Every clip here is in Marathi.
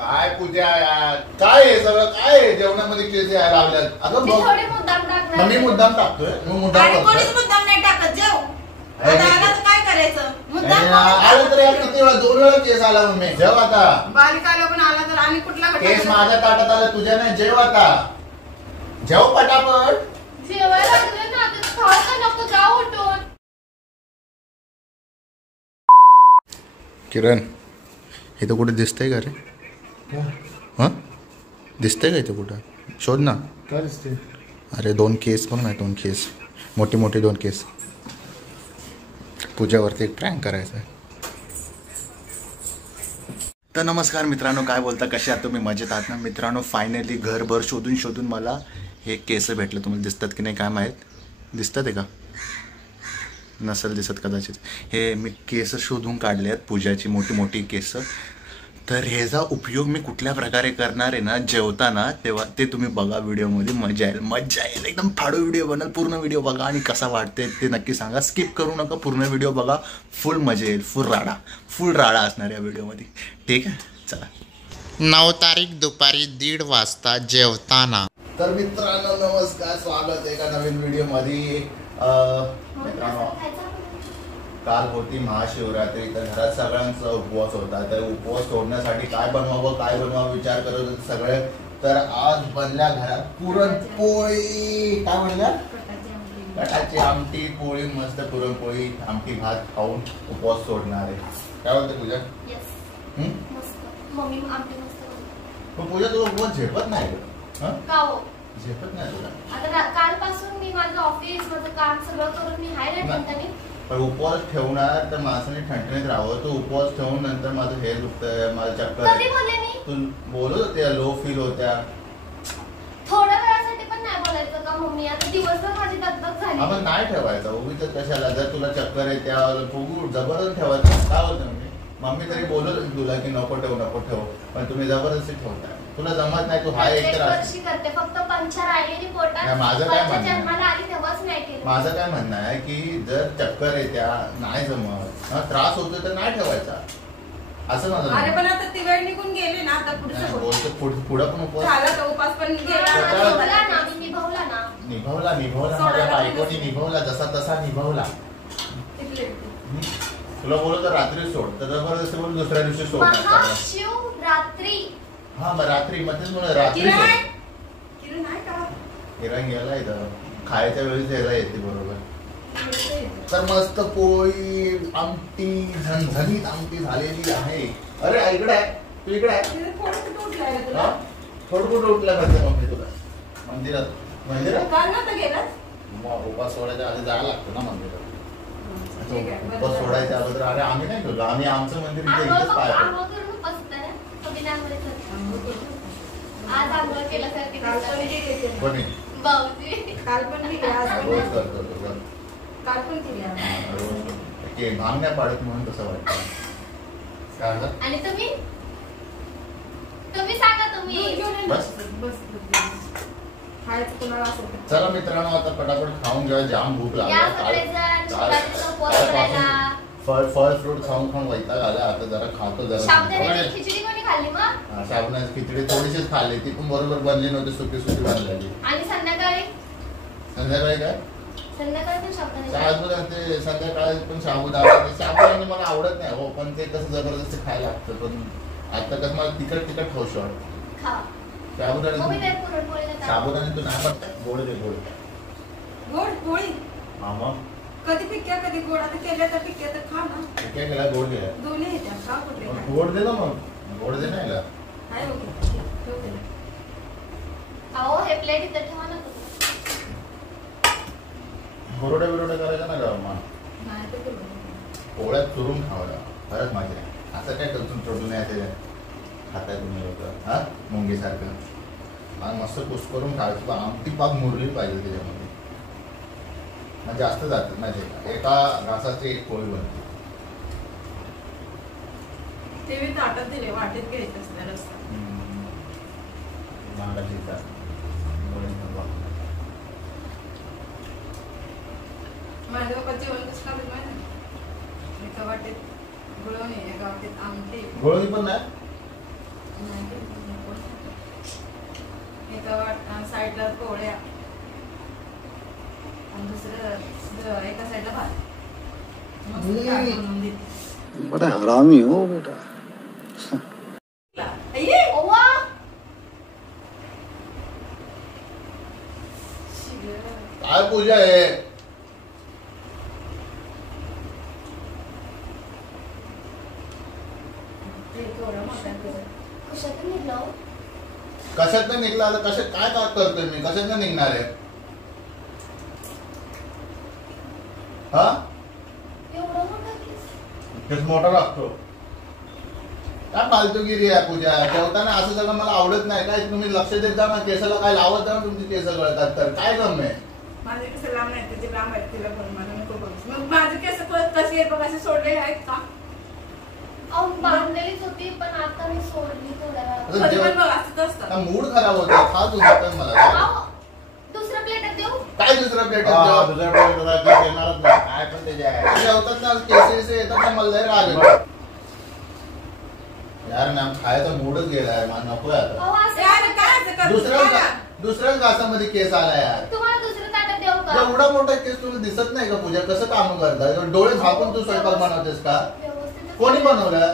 काय पूजा यार, काय हे सगळं काय आहे? जेवणामध्ये केस यायला लागल्यात. अगं बघ, थोडे मुद्दाम टाकणार. मी मुद्दाम टाकतोय. कोणीच मुद्दाम नाही टाकत. जेव आता काय करायचं? मुद्दाम आलं तर यार किती वेळा, 2 वेळा केस आला मम्मी. जेव आता. बारीक आला पण आला तर आणि कुठला केस माझ्या ताटात आलं, तुझ्या नाही. जेव आता. जेव पटापट. जेवायला लागले ना, आता खायला नको, जाऊ उठून. किरण, हे तर कुठे दिसतंय का रे? हा दिसतंय का इथे कुठं? शोध ना. काय दिसते? अरे 2 केस पण नाही, 2 केस मोठी मोठी 2 केस. पूजावरती एक प्रँक करायचा आहे. तर नमस्कार मित्रांनो, काय बोलता, कसे आहात तुम्ही? मजेत आहात ना मित्रांनो? फायनली घरभर शोधून शोधून मला हे केस भेटले. तुम्हाला दिसतात की नाही काय माहीत. दिसतात आहे का? नसेल दिसत कदाचित. हे मी केस शोधून काढले आहेत, पूजाची मोठी मोठी केस. तर ह्याचा उपयोग मी कुठल्या प्रकारे करणार आहे ना जेवताना, तेव्हा ते तुम्ही बघा व्हिडिओमध्ये. मजा येईल, मजा येईल. एकदम फाडू व्हिडिओ बनल. पूर्ण व्हिडिओ बघा आणि कसा वाटते ते नक्की सांगा. स्किप करू नका, पूर्ण व्हिडिओ बघा. फुल मजा येईल. फुल राडा असणार या व्हिडिओमध्ये. ठीक आहे, चला. 9 तारीख दुपारी 1:30 वाजता जेवताना. तर मित्रांनो नमस्कार, स्वागत आहे एका नवीन व्हिडिओमध्ये. मित्रांनो, काल होती महाशिवरात्री, तर घरात सगळ्यांचा उपवास होता. तर उपवास सोडण्यासाठी काय बनवावं विचार करत होते सगळे. तर आज बनल्या घरात पुरणपोळी. काय म्हणल्या? कटाची आमटी, पोळी, मस्त पुरणपोळी, आमटी भात खाऊन उपवास सोडणार आहे. काय म्हणते पूजा? मम्मी आमटी मस्त बनवते. पण पूजा तुला उपवास झेपत नाही का हो? झेपत नाही तुला? आता कालपासून मी माझं ऑफिस, माझं काम सगळं करून मी हाय ना ठणठणीत. पण उपवास ठेवणार तर माणसाने ठणठणीत राहावं. तो उपवास ठेवून नंतर माझं हे दुखतंय, माझं चक्कर. कधी बोलले मी? तू बोलत होत्या, लो फील होत्या. थोड्या वेळासाठी पण नाही बोलायचं का मम्मी? आता दिवसभर माझी दगदग झाली. आपण नाही ठेवायचं उगीच कशाला. जर तुला चक्कर आहे त्या जबरदस्त ठेवायचं. काय होतं मम्मी तरी बोलत होती तुला की नको ठेव, पण तुम्ही जबरदस्ती ठेवताय. तुला जमत नाही. तू हाय एक वर्षी करते, फक्त पंचर आलेली पोटात. माझं काय म्हणणं जन्माला आली तेव्हाच नाही केलं. माझं काय म्हणणं आहे की जर चक्कर येत्या, नाही जमत, त्रास होतो तर नाही ठेवायचा, असं माझं. अरे पण आता ती वेळ निघून गेली ना. आता पुढं पण उपवास झाला तर उपास पण गेला. निभवला माझ्या बायकोनी निभवला, जसा तसा निभवला. तुला बोलत रात्री सोड, तर जबरदस्ती बोल दुसऱ्या दिवशी सोड. रात्री हा मग रात्री मध्येच म्हणून रात्री किरण आहे का? किरण गेला इथं खायच्या वेळेस यायला येते बरोबर. तर मस्त पोळी, आमटी, झणझणीत आमटी झालेली आहे. अरे इकडे आहे, तू इकडे आहे. थोडं कुठं उठल्या करते मम्मी तुला? मंदिरात काल ना तर गेला. उपास सोडायच्या आधी जायला लागतं ना मंदिरात. उपास सोडायच्या अगोदर. अरे आम्ही नाही ठेवलं, आम्ही आमचं मंदिर इथे इथेच पाय पडतो. आज आंघोळ केल्यासारखी कोणी? काल पण रोज करतो तो. काल पण केली. भांग नाही पाडत म्हणून तसं वाटतं. काय झालं? आणि तुम्ही सांगा. तुम्ही बस चला मित्रांनो, आता पटापट खाऊन घ्या. जाम भूक लागली. फळ फ्रूट खाऊन वैताग आला. आता जरा खातो. जरा खिचडी कोणी खाल्ली मग? साबुदाण्याची खिचडी थोडीशीच खाल्ली, ती पण बरोबर बनली नव्हती, सुकी बनलेली. आणि संध्याकाळी काय? संध्याकाळी पण साबुदाणा. ते संध्याकाळी पण साबुदाणे मला आवडत नाही हो, पण ते कसं जबरदस्ती खायला लागतं. पण आता कसं मला तिखट खाऊशी वाटतं. साबुदाणे तू नाही म्हणत. गोड पोळी. हा मग कधी पिक्या कधी गोड. आता केल्या तर पिक्या तर खा ना. पिक्या केला, गोड केला. दोन्ही येत्या. खा कुठले? गोड दे ना मग. गोड दे नाही का? अहो हे प्लेट इथं ठेवा ना. बरोडा करायचा ना गाव. पोळ्यात चुरून खावा. खरंच माझे असं काय करून चढून आहे खाताय तुम्ही लोक. हा मुंगीसारखं मस्त कुस करून खायचं. आमटी पाक मुरली पाहिजे त्याच्यामध्ये. जास्त जातात माझे. एका घासाची एक पोळी बनते. ते मी ताटात दिले, वाटेत घ्यायचं असतं रस्ता. माझ्या बाबा जेवण कसं खात माहिती ना. एका वाटेत गुळवणी, एका वाटेत आमटी. गुळवणी पण नाही. साईडला पोळ्या आणि दुसरं एका साईडला भात मस्त ताट बनवून देते. बड़ा हरामी हो बेटा. ये ओवा काय पूजा आहे? थोडं मोठं कर. कशात निघलो कशात निघला आता? कशात काय काय करतोय मी? कशात निघणार आहे? हा एवढं मोठं केस केस मोठा लागतो. काय फालतूगिरी आहे पूजा. जेवताना असं सगळं मला आवडत नाही. काय तुम्ही लक्ष देत जा ना, केसाला काय लावत जा ना, तुमची केस गळतात तर काय गम आहे? माझे केस लांब नाही तिथे लांब आहेत तिला पण मला नको बघ. मग माझे केस कशी आहेत बघ असे सोडले आहेत का? अहो बांधलेलीच होती पण आता मी सोडली थोड्या वेळात. असं कधी पण जेवण- बघ असंच असतं. ना मूड खराब होतो. खा तुझा पण मला. अहो, दुसरं प्लेटात देऊ काय दुसरा प्लेट हा, दुसऱ्या प्लेटला केस येणारच नाही. काय पण त्याचे आहे. जेवतात ना केस येतात ना, मला लय राग येतो. यार मॅम खायचा मूडच गेलाय. मला नको आता. अहो ए, अरे असं काय असं करतो? दुसऱ्याच घासामध्ये केस आला यार. तुम्हाला दुसरं ताटात देऊ का एवढा मोठा केस तुला दिसत नाही का पूजा? कसं काम करता? डोळे झाकून तू स्वयंपाक बनवतेस का? व्यवस्थित कोणी बनवलं?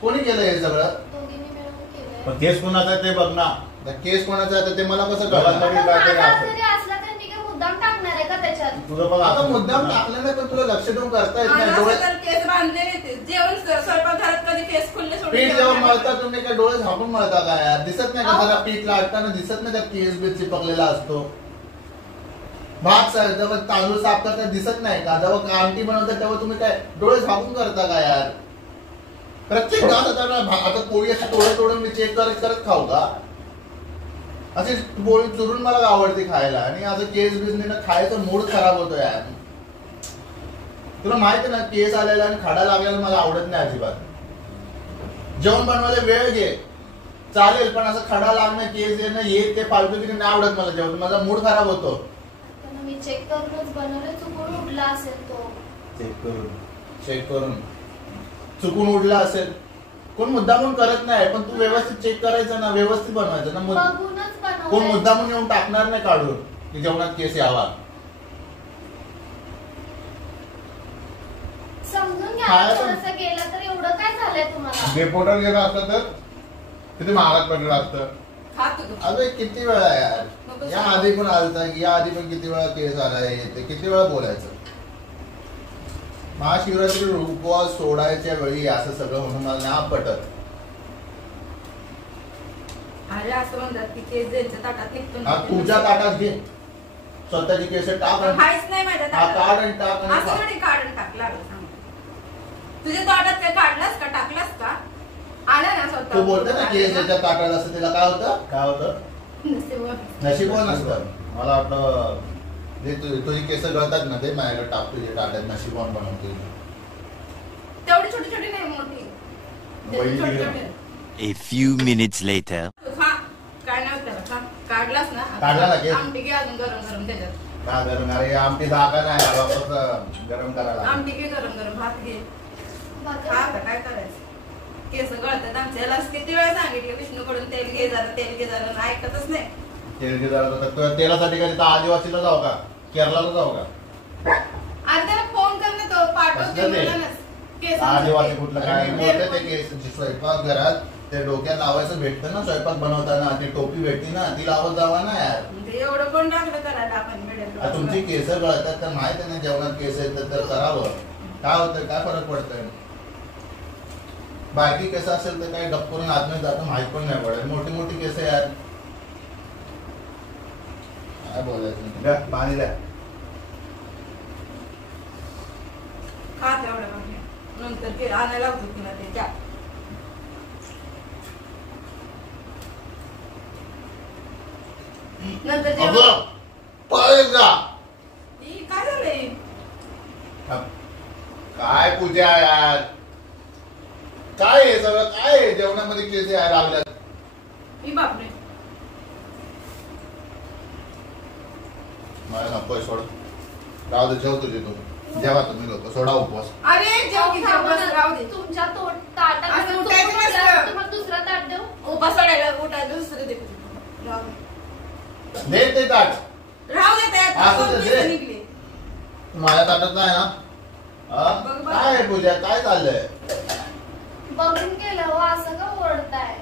कोणी केलं हे सगळं? दोघींनी मिळून केलंय. पण केस कुणाचा आहे ते बघ ना. आता केस कोणाचा आहे ते मला कसं गळा कळलं? तरी आता काहीतरी माझा असं. जरी असला तर मी काय मुद्दाम टाकणार आहे का त्याच्यात? तुझं पण आता असं. मुद्दाम टाकलं नाही पण तुला लक्ष देऊन करता येत आणि नाही. असं डोळे तर केस बांधलेले ते. जेवण स्वयंपाक घरात कधी केस खुले सोडून पीठ जेवण जेव्हा नाही मळता करत. तुम्ही काय डोळे झाकून मळता का यार? दिसत नाही का अहो. जरा पीठ लाटताना दिसत नाही त्या केस बीस चिपकलेला असतो? भात जेव्हा तांदूळ साफ करता दिसत नाही का? जेव्हा आमटी बनवतात तेव्हा तुम्ही काय डोळे झाकून करता का यार? प्रत्येक घास आता पोळी अशी तोडून मी चेक करत करत खाऊ का? अशी पोळी चुरून मला आवडते खायला आणि असं केस बिजने खायचा मूड खराब होतो यार. तुला माहिती ना केस आलेला आणि खडा लागलेला मला आवडत नाही अजिबात. जेवण बनवायला वेळ घे चालेल पण असं खडा लागणं केस येणं हे ते फालतूगिरी नाही आवडत मला. जेवण माझा मूड खराब होतो. पण मी चेक करूनच बनवलं. चुकून उडला असेल तो. चेक करून चुकून उडला असेल. कोण मुद्दामून करत नाही पण तू व्यवस्थित चेक करायचं ना, व्यवस्थित बनवायचं ना. बघूनच कोण बनवलंय. मुद्दामून येऊन टाकणार नाही काढून की जेवणात केस यावा. समजून घ्या काय पण- थोडंसं गेलं तर एवढं काय झालंय तुम्हाला? डेपोटर गेलं असतं तर किती महागात पडलं असतं. खातो तू. अरे किती वेळा यार, या आधी पण आलता, या आधी पण किती वेळा केस आलाय. ते किती वेळा बोलायचं. महाशिवरात्री उपवास सोडायच्या वेळी असं सगळं म्हणून मला नाही पटत. अरे असं म्हणतात की केस ज्यांच्या ताटात निघतो हा तुझ्या ताटात घे स्वतःची केस टाक आणि काहीच नाही माझ्या हा ताटात. काढ आणि टाक आणि असं खा. थोडी काढून टाकला सांग. तुझ्या ताटात काय काढलास का टाकलास का? आला ना स्वतः. तू बोलते ना केस ज्याच्या ताटात असतं त्याला काय होतं? काय होतं? नशीबवान असतं. मला वाटलं जे तुझी केस गळतात ना ते माझ्याकडे टाक तुझ्या ताटात नशीबवान बनवतो. तेवढी छोटी छोटी नाही मोठी. वही छोटी दिली. छोटी. A few minutes later. खा. काय नाही त्याला खा. काढलास ना काढला ना केस? आमटी घे अजून गरम गरम त्याच्यात. का गरम? अरे आमटी जागा नाही वापस गरम करायला. आमटी घे गरम गरम भात घे. खा आता काय करायचं. केस गळतात आमच्या. याला किती वेळा सांगितलं विष्णूकडून तेल घे जरा तेल घे जरा ऐकतच नाही. तेल तेलासाठी कधी तर आदिवासीला जाऊ का? केरळला जाऊ का? आणि त्याला फोन कर ना तो पाठवते कसलं ते? मुलांनाच. केस आदिवासी कुठलं काय बोलते ते केस स्वयंपाक घरात ते डोक्यात लावायचं भेटतं ना स्वयंपाक बनवताना. ती टोपी भेटती ना ती लावत जावा ना यार. ते एवढं कोण टाकलं करायला आपण आ, तुमची केस गळतात तर माहिती नाही जेवणात केस येतात तर करावं. काय होतं? काय फरक पडतोय? बाकी केस असेल तर काही डप करून आतमध्ये जातं माहित पण नाही पडेल. मोठी मोठी केस यार काय बोलायचं. द्या, पाणी द्या. खा तेवढं बाकी. नंतर ते आणायला होतो तुला ते त्या नंतर जेवण. अगं पळेल का? ई, काय झालंय? काय पूजा यार? काय आहे सगळं? काय आहे जेवणामध्ये केस यायला लागल्यात? ई बापरे. मला नकोय सोड. राहू दे जेव तुझे तू. जेवा तुम्ही लोक सोडा उपवास. अरे जेव की जेव बस राहू दे. तुमच्या ताटात असं चुकून उठायचं उडला नसतं. असतं, मग दुसरा ताट देऊ. उपास सोडायला उठायला दुसरं दे. राहू दे. दे ते ताट. राहू दे त्यात, असं दोन दे. केस निघले. माझ्या ताटात नाही ना. हा? बघ, बघ. काय आहे पूजा, काय चाललंय? बघून केलं हो, असं का ओरडताय?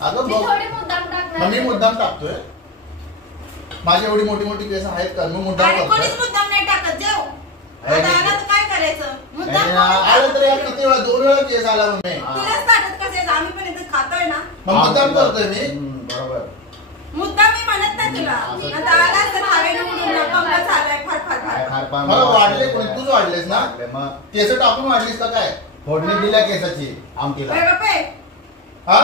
अगं मी बघ, थोडी मुद्दाम मग टाकणार. मी मुद्दाम टाकतोय. माझी एवढी मोठी मोठी केस आहेत का, मी मुद्दाम अरे कोणीच करतोय. मुद्दाम नाही टाकत, जेव. अरे, आता आला तर काय करायचं? मुद्दाम नाही ना, आलं तर या किती वेळा, 2 वेळा केस आला मग मी. तुलाच ताटत कसं आहे? आम्ही पण इथं खातोय ना. मग मुद्दाम करतोय मी. बरोबर. मुद्दाम मी म्हणत नाही तुला. आता आला तर हवेनं उडून ना, पंखा चाललाय, फाट फाट फाट. मला वाढले कोणी, तूच वाढलेस ना. मग केस टाकून वाढलीस का काय? फोडणी दिल्या केसाची आमटीला. अरे बापे, हा?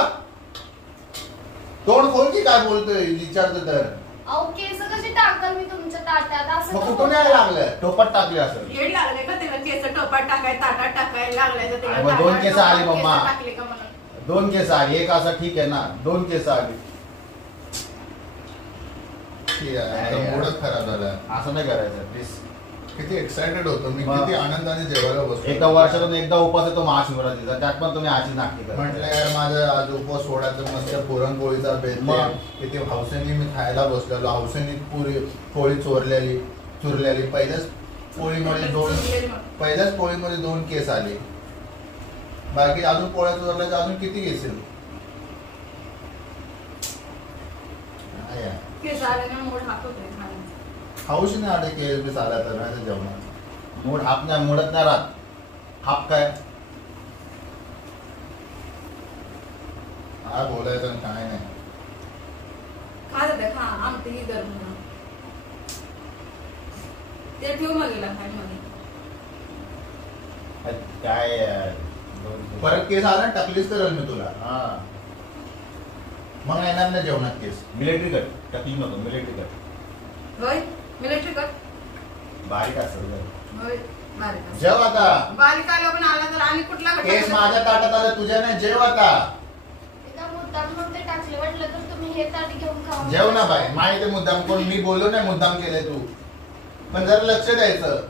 तोंड खोल की काय बोलतोय, विचारतो तर. अहो केस कशी टाकल मी तुमच्या ताटात? असं मग का कुठून यायला लागलं? टोपट टाकले असं. येड लागले का तिला? केस टोपात टाकाय, ताटात टाकाय लागलाय तर तिला अरे मग 2 ताटात केस आले टोपात मम्मा. केस टाकले का म्हणून? 2 केस आली, एक असा ठीक आहे ना, 2 केस आली. ठीक आहे, आता मूडच खराब झाला. असं नाही करायचं प्लीज. किती एक्साइटेड होतो मी, मग. किती आनंदाने जेवायला बसलो. एका वर्षातून एकदा उपास येतो महाशिवरात्रीचा, त्यात पण तुम्ही आजी नाटकी म्हटलं करता. यार माझं आज उपवास सोडायचं, मस्त पुरणपोळीचा बेत मग. किती हौसेने मी खायला बसलेलो. हौसेने पोळी चुरलेली पहिल्याच पोळीमध्ये पहिल्याच पोळीमध्ये 2 केस आले. बाकी अजून पोळ्या चोरल्याचे अजून किती घेशील? काय यार. केस आल्याने मूड हात होतोय खाण्याचा. हौशीने आले केस बी आला तर नाही जेवणार. मूड हाप नाही, मुडत नाही राहत. हाप काय? काय बोलायचं आणि काय नाही. खा जाते, खा. आमटी ही गरम म्हणून. ते ठेव मग गेला खाय मध्ये. काय परत केस आला ना, टाकलीच करेल मी तुला. हा मग येणार नाही जेवणात केस. मिलिटरी कट टाकली नको, मिलिटरी कट होय, मिलिटरी कर. बारीक असेल. होय, बारीक असं. जेव आता. बारीक आला पण आला तर आणि कुठला केस माझ्या ताटात आलं, तुझ्या नाही. जेव आता. एका मुद्दाम मग ते टाकले, वाटलं तर तुम्ही हे ताट घेऊन खावा. जेव ना बाई. माहिती मुद्दाम कोण, मी बोललो नाही मुद्दाम केले तू. पण जरा लक्ष द्यायचं.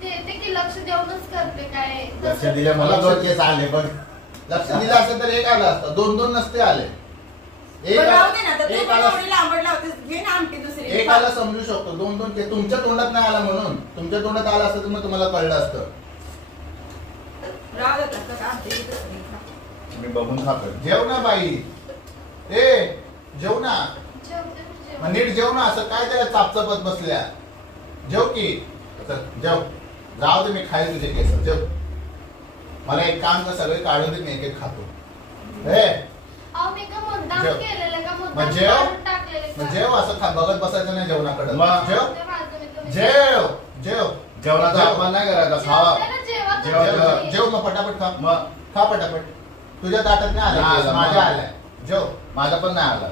देते की लक्ष देऊनच करते काय? लक्ष दिलं मला 2 केस आले पण. लक्ष दिलं असतं तर 1 आलं असतं, 2 नसते आले. एक राहू दे ना, तर तू एक पण आला, एवढी लांबड लावतेस. घे ना आमटी दुसरी. एक आला समजू शकतो. 2 केस तुमच्या तोंडात नाही आला म्हणून. तुमच्या तोंडात आला असतं तर मग तुम्हाला कळलं असतं. राहू दे तर आमटी दुसरी खा. मी बघून खातो. जेव ना बाई. ए जेव ना. जेवते मी जेवण. मग नीट जेव ना. असं काय त्याला चापचापत बसल्या. जेव की. चल, जेव. जाऊ दे, मी खाईल तुझे केस. जेव. मला एक काम कर, सगळे काढून दे, मी एक खातो. अहो मी का मुद्दाम जेव. केलेलं का? मग मुद्दाम जेव. काढून टाकलेलं का? मग जेव. असं बघत बसायचं नाही जेवणाकडे. मग. जेव. ते बाजूने तुम्ही जेव. जेव. जेवणाचा जेव. अपमान नाही करायचा, खावा. जेवते ना, जेवा तर जेवा, तुम्ही. जेवा. जेव मग पटापट खा. मग खा पटापट. तुझ्या ताटात नाही नाही आला आला, केस, माझ्या मग. आलाय. जेव. माझा पण नाही आला.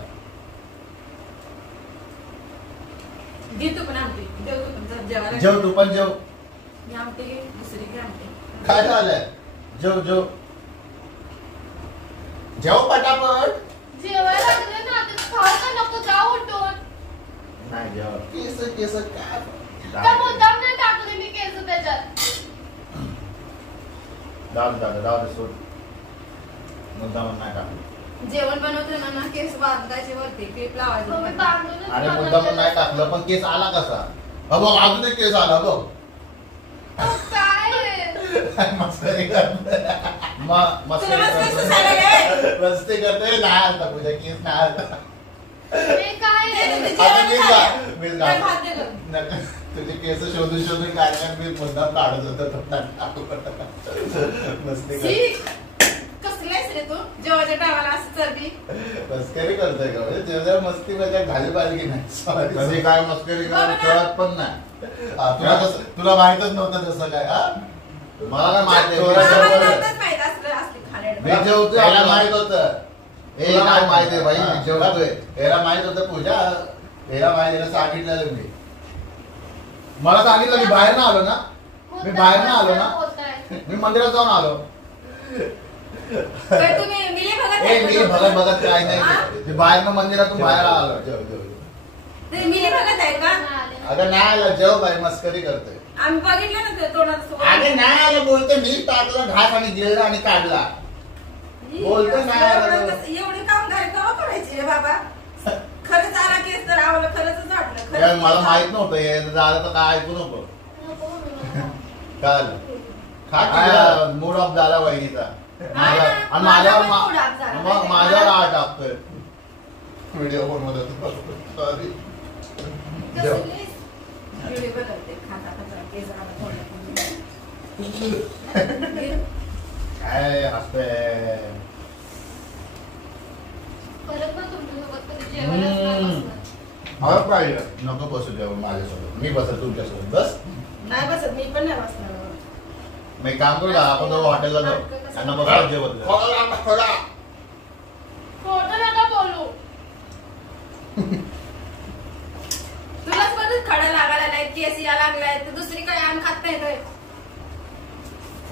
घे तू पण आमटी. जेव तू पण. जर जेवायला जेव तू पण जेव. घे आमटी घे, दुसरी घे आमटी. काय झालंय? जेव जेव. जेव पटापट. जेवायला लागले ना, आता खाऊ का नको? जाऊ उठून. नाही जेव. केस केस काय? का मुद्दाम नाही टाकले मी केस त्याच्यात? जाऊ दे सोड. मुद्दाम नाही टाकलं. जेवण बनवताना ना केस बांधायचे वरती, क्लिप लावायचं तुम्ही वरती. बांधूनच अरे बनवलेलं मुद्दाम नाही असतं. टाकलं, पण केस आला कसा? बघ अजून एक केस आला बघ. अहो, काय आहे? मस्करी करतोय. मग तुला मस्त केस आले रे. मस्ती करतोय. नाही आलता तुझ्या केस नाही आलता. हे काय दे, आहे? दे, दे, आता जेवण मीच झालं. गा- मीच गा- काय भात दे गं. नका. तुझे केस शोधून शोधून काय मी मुद्दाम काढत होतो. मस्ती कर. शी, कसली आहेस रे तू? जेवायच्या टायमाला असं चरबी. मस्करी करतोय का? म्हणजे जेव्हा मस्ती माझ्या घाली पाहिजे नाही. कधी Sorry. काय मस्करी बघ कळत पण नाही. तुला माहितच नव्हतं तसं काय. हा? मला काय माहिती चोरा आहे? आम्हाला जेवण. नव्हतंच माहित असलं असली खाण्याड. मी जेवतोय. याला याला माहित माहित होतं. ए काय माहिती आहे भाई, हा. मी जेवतोय. याला माहित होतं पूजा. याला माहित, याला सांगितलेलं मी. मला सांगितलं मी बाहेर ना आलो ना. मी बाहेर ना आलो ना. होत आहे. मी मंदिरात जाऊन आलो. काय तुम्ही मिली भगत ए आहे मी का? बघत बघत काय हा? नाही. मी बाहेर मंदिरातून बाहेर आलो. जेव, जेव, जेव. ते मिली भगत आहे का? नाही आले ना. अगं नाही आलं. जेव बाई, मस्करी करतोय. आम्ही बघितलं ना ते तोंडात अगं नाही आलं बोलतो. मी टाकला घास आणि गिळला आणि काढला. बोलतो नाही आलं. एवढे काम घरी केव्हा करायचे रे बाबा? खरंच आला केस तर आवलं काय मला माहित नव्हतं हे झालं तर काय ऐकू नको नको मम्मी मला. काल खा की जरा. मूड ऑफ झाला वहिनीचा नाही ना, आणि माझा माझ्यावर पण mood off झाला. मग माझ्यावर आळ टाकतोय व्हिडिओ बनवत सॉरी कसलीस? व्हिडिओ बनवते खाता खाता केस आला थोडं. काय असतंय परत ना तुमच्यासोबत कधी जेवायलाच नाही बसणार. मला पाहिजे नको बसू जेवण माझ्यासोबत मी बसत तुमच्यासोबत बस नाही बसत मी पण नाही बसणार. मी एक काम करू का आपण दोघं हॉटेलला जाऊ त्यांना बसत जेवत जाऊ. खोटं नका बोलू. तुलाच परत खडा लागायला नाही केस या लागलाय तर दुसरी काय आण खात नाही काय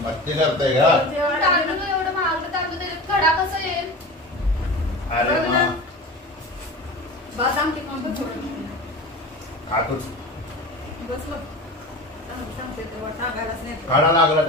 मस्ती करताय का तांदूळ एवढं महागलं तांदूळ त्याच्यात खडा कसं येईल? अरे मग बस आमची पण खातोच बस सांगते तेव्हा सांगायलाच नाही खाडा लागला